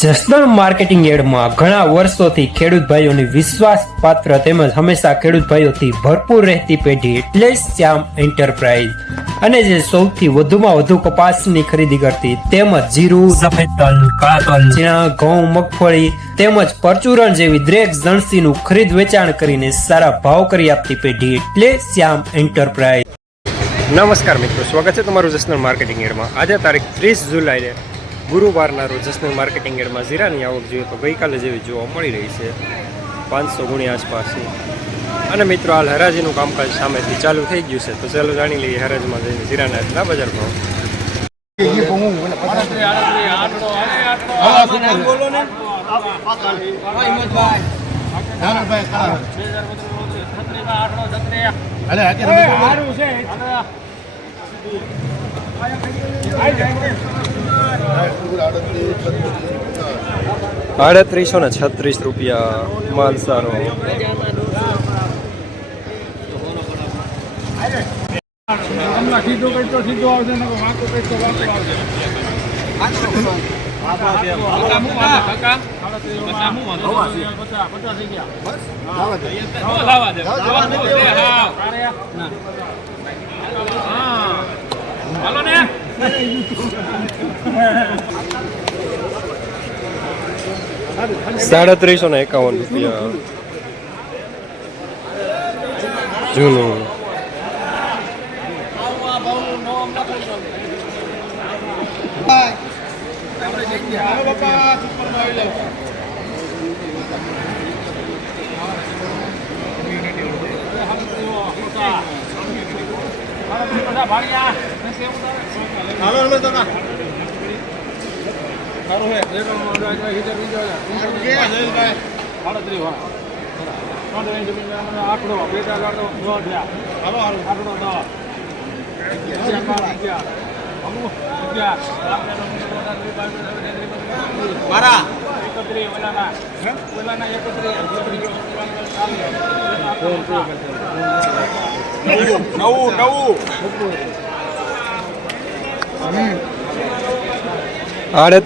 Jasdan marketing યાર્ડમાં ઘણા વર્ષોથી ખેડૂત ભાઈઓની વિશ્વાસપાત્ર તેમજ હંમેશા ખેડૂત ભાઈઓથી ભરપૂર રહેતી પેઢી એટલે શ્યામ એન્ટરપ્રાઇઝ, અને જે સૌથી વધુમાં વધુ કપાસની ખરીદી કરતી તેમજ જીરું, સફેદ તલ, કાળા તલ, ચણા, ઘઉં, મગફળી તેમજ પરચુરણ જેવી દરેક જણસીનું ખરીદ વેચાણ કરીને સારા ભાવ કરી આપતી પેઢી એટલે શ્યામ એન્ટરપ્રાઇઝ. નમસ્કાર મિત્રો, સ્વાગત છે તમારું જસદણ માર્કેટિંગ યાર્ડમાં. આજે તારીખ 30 જુલાઈને ગુરુવારના રોજ જસદણ માર્કેટિંગ યાર્ડમાં જીરાની આવક જોઈએ તો ગઈકાલે જેવી જોવા મળી રહી છે 500 ગુણી આસપાસની. અને મિત્રો હાલ હરાજીનું કામકાજ સામેથી ચાલુ થઈ ગયું છે, તો ચાલો જાણી લઈએ હરાજીમાં જઈને જીરાના એટલા બજાર ભાવ. ₹3836 માલ સારો. ₹351 જૂનું.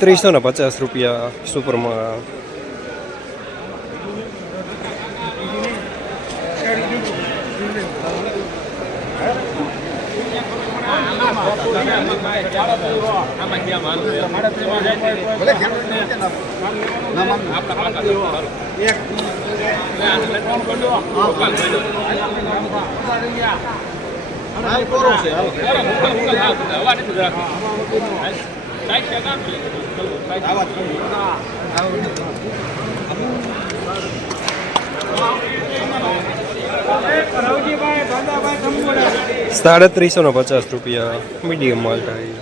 ₹3850 સુપરમાં. ₹350 મીડિયમ માલ થાય.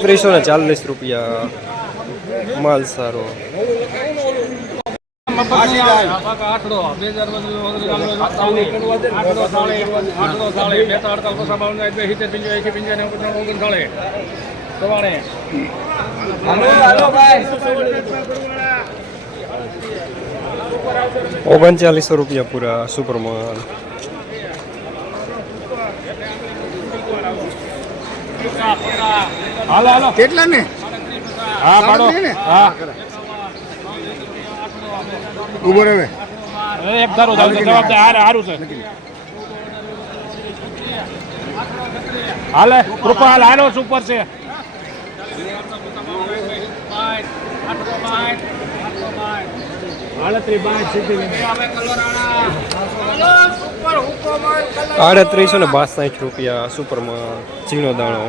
₹3840 માલ સારો. ₹39 પૂરા સુપરમાં. કેટલા ને? હા પાડો. હા ઉભો રહે એક ધારો સારું છે. હાલે કૃપા હાલો સુપર છે. ₹3862 સુપરમાં ઝીણો દાણો.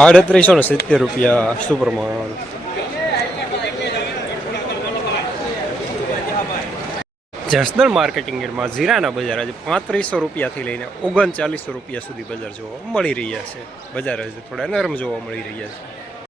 ₹3870 સુપરમાં. જસદણ માર્કેટિંગ યાર્ડમાં જીરાના બજાર આજે 3500 રૂપિયાથી લઈને 3900 રૂપિયા સુધી બજાર જોવા મળી રહ્યા છે. બજાર આજે થોડા નરમ જોવા મળી રહ્યા છે.